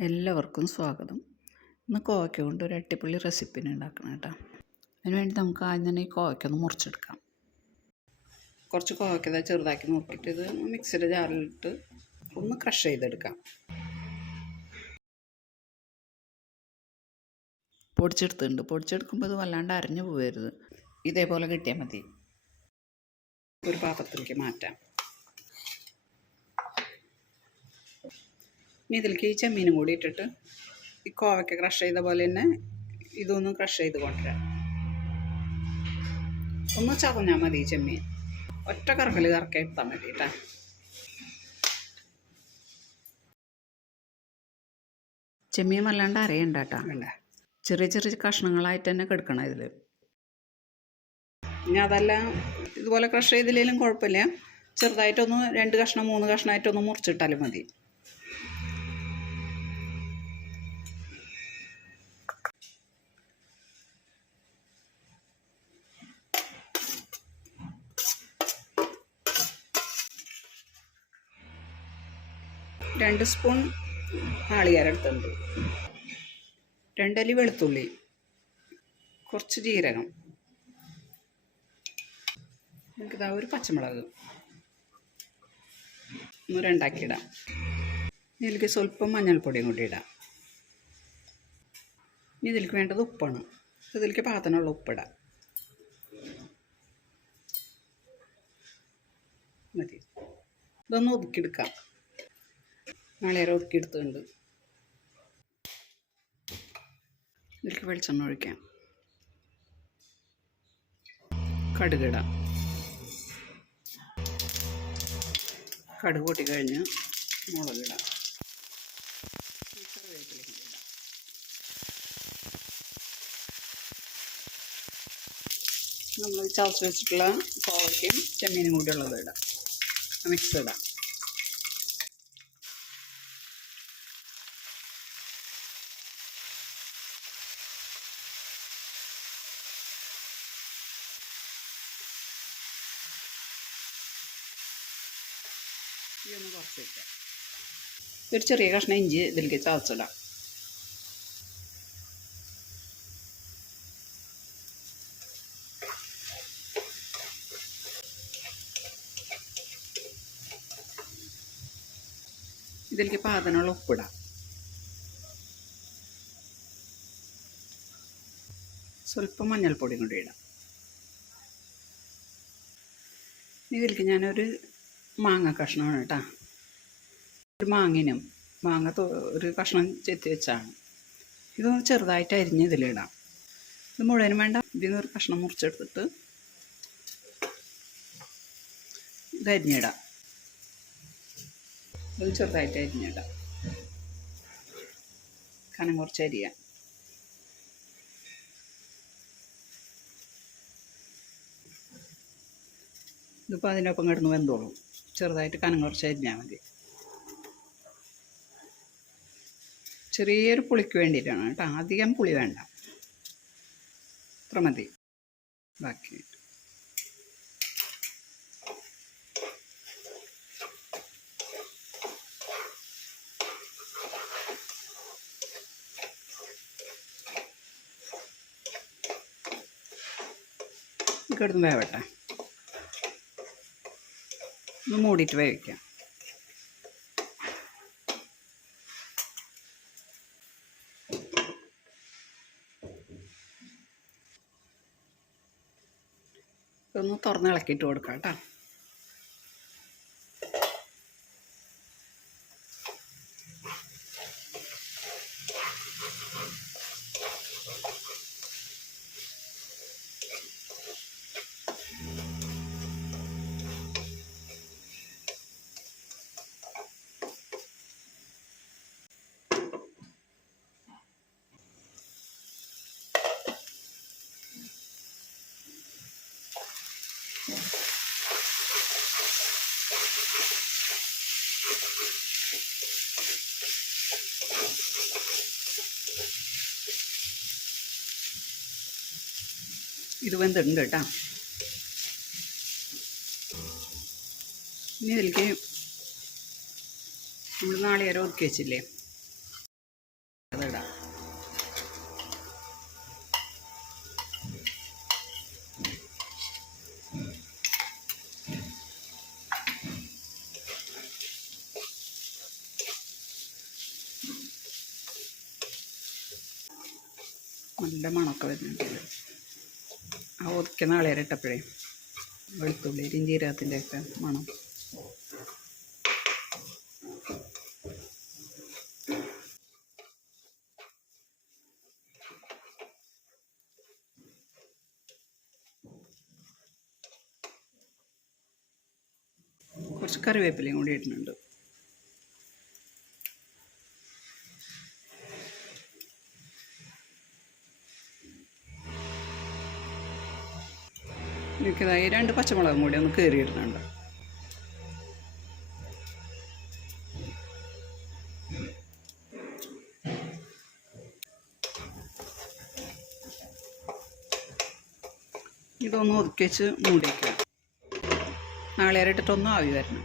എല്ലാവർക്കും സ്വാഗതം. ഇന്ന് കോവയ്ക്ക കൊണ്ട് ഒരു അട്ടിപ്പള്ളി റെസിപ്പിന് ഉണ്ടാക്കണം കേട്ടോ. അതിനുവേണ്ടി നമുക്ക് ആദ്യം തന്നെ ഈ കോവയ്ക്ക ഒന്ന് മുറിച്ചെടുക്കാം. കുറച്ച് കോവയ്ക്ക ചെറുതാക്കി നോക്കിയിട്ട് ഇത് മിക്സിയുടെ ജാറിലിട്ട് ഒന്ന് ക്രഷ് ചെയ്തെടുക്കാം. പൊടിച്ചെടുത്തുണ്ട് പൊടിച്ചെടുക്കുമ്പോൾ ഇത് വല്ലാണ്ട് അരഞ്ഞു പോകരുത് ഇതേപോലെ കിട്ടിയാൽ മതി. ഒരു പാത്രത്തിലേക്ക് മാറ്റാം. ഇനി ഇതിലേക്ക് ഈ ചെമ്മീനും കൂടി ഇട്ടിട്ട് ഈ കോവയ്ക്ക ക്രഷ് ചെയ്ത പോലെ തന്നെ ഇതൊന്നും ക്രഷ് ചെയ്ത് കൊണ്ടുവരാം. ഒന്ന് ചതഞ്ഞാൽ മതി ഈ ചെമ്മീൻ. ഒറ്റ കറക്കൽ കറക്കി എടുത്താൽ മതി കേട്ടോ ചെമ്മീൻ വല്ലാണ്ട് അരയണ്ട കേട്ടോ ചെറിയ ചെറിയ കഷ്ണങ്ങളായിട്ട് തന്നെ കെടുക്കണം ഇതിൽ ഇനി അതെല്ലാം ഇതുപോലെ ക്രഷ് ചെയ്തില്ലെങ്കിലും കുഴപ്പമില്ല. ചെറുതായിട്ടൊന്ന് രണ്ട് കഷ്ണം മൂന്ന് കഷ്ണമായിട്ടൊന്ന് മുറിച്ചിട്ടാലും മതി. രണ്ട് സ്പൂൺ നാളികേരെടുത്തുണ്ട് രണ്ടലി വെളുത്തുള്ളി. കുറച്ച് ജീരകം. നമുക്കിതാ ഒരു പച്ചമുളക്. ഒന്ന് രണ്ടാക്കിയിടാം. ഇതിലേക്ക് സ്വല്പം മഞ്ഞൾപ്പൊടിയും കൂടി ഇടാം. ഇതിലേക്ക് വേണ്ടത് ഉപ്പാണ്. ഇതിലേക്ക് പാത്രത്തിനുള്ള ഉപ്പിടാം. മതി. ഇതൊന്ന് ഒതുക്കിയെടുക്കാം. നാളേറെ ഒതുക്കിയെടുത്തുണ്ട് ഇതിലേക്ക് വെളിച്ചെണ്ണ ഒഴിക്കാം. കടുകിടാം. കടുക് കൂട്ടി കഴിഞ്ഞ് കറിവേപ്പിലേക്ക് ഇടാം. നമ്മൾ ചതച്ച് വെച്ചിട്ടുള്ള കോവയ്ക്കും ചെമ്മീനും കൂടി ഉള്ളത് ഇടാം മിക്സ് ഇടാം. ഇതൊന്ന് കുറച്ച് ഒരു ചെറിയ കഷ്ണം ഇഞ്ചി ഇതിലേക്ക് ചതച്ചിടാം. ഇതിലേക്ക് പാകത്തിനുള്ള ഉപ്പിടാം. സ്വല്പം മഞ്ഞൾപ്പൊടിയും കൂടി ഇടാം. ഇതിലേക്ക് ഞാനൊരു മാങ്ങ കഷ്ണമാണ് കേട്ടോ. ഒരു മാങ്ങിനും മാങ്ങ ഒരു കഷ്ണം ചെത്തി വെച്ചാണ്. ഇത് ചെറുതായിട്ട് അരിഞ്ഞ് ഇതിലിടാം. ഇത് മുഴുവനും വേണ്ട ഇതിൽ നിന്ന് ഒരു കഷ്ണം മുറിച്ചെടുത്തിട്ട് ഇത് അരിഞ്ഞിടാം. ഇതും ചെറുതായിട്ട് അരിഞ്ഞിടാം. കനം കുറച്ച് അരിയാം. ഇതിപ്പോൾ അതിനൊപ്പം കിടന്ന് വെന്തോളും. ചെറുതായിട്ട് കനം കുറച്ച് അരിഞ്ഞാൽ മതി. ചെറിയൊരു പുളിക്ക് വേണ്ടിയിട്ടാണ് കേട്ടോ. അധികം പുളി വേണ്ട. അത്ര മതി. ബാക്കി. കിടന്ന് വേവട്ടെ. ഒന്ന് മൂടിയിട്ട് വേവിക്കാം. ഒന്ന് തുറന്ന് ഇളക്കിയിട്ട് കൊടുക്കാം കേട്ടോ. ഇത് വെന്തുണ്ട് കേട്ടോ. ഇനി ഇതിലേക്ക് നമ്മൾ നാളികേരം ഒതുക്കി വെച്ചില്ലേ? അതിടാം. നല്ല മണമൊക്കെ വരുന്നുണ്ട്. ആ ഒതുക്കിയ നാളെ ഇട്ടപ്പോഴേ വെളുത്തുള്ളി ജീരകത്തിന്റെ ഒക്കെ മണം. കുറച്ച് കറിവേപ്പിലയും കൂടി ഇടുന്നുണ്ട് എനിക്കിതായി രണ്ട് പച്ചമുളകും കൂടി ഒന്ന് കയറിയിടുന്നുണ്ട് ഇതൊന്ന് ഒതുക്കി വെച്ച് മൂടി നാളെ ഇരട്ടിട്ടൊന്നും ആവി വരണം.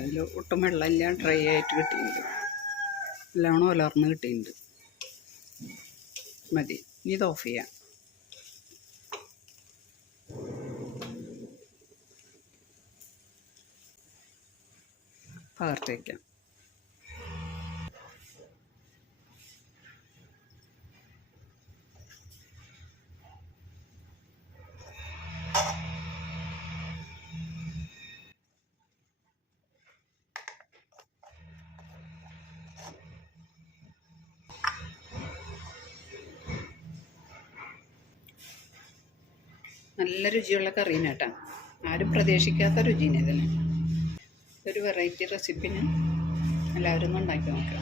അതിൽ ഒട്ടും വെള്ളമില്ലാണ്ട് ഡ്രൈ ആയിട്ട് കിട്ടിയിട്ടുണ്ട്. നല്ലോണം ഉലർന്ന് കിട്ടിയിട്ടുണ്ട്. മതി ഇനി ഇത് ഓഫ് ചെയ്യാം. പകർത്തി വയ്ക്കാം നല്ല രുചിയുള്ള കറിയാണ് കേട്ടോ ആരും പ്രതീക്ഷിക്കാത്ത രുചിയാണ് ഇതിന്. ഒരു വെറൈറ്റി റെസിപ്പിന് എല്ലാവരും ഉണ്ടാക്കി നോക്കുക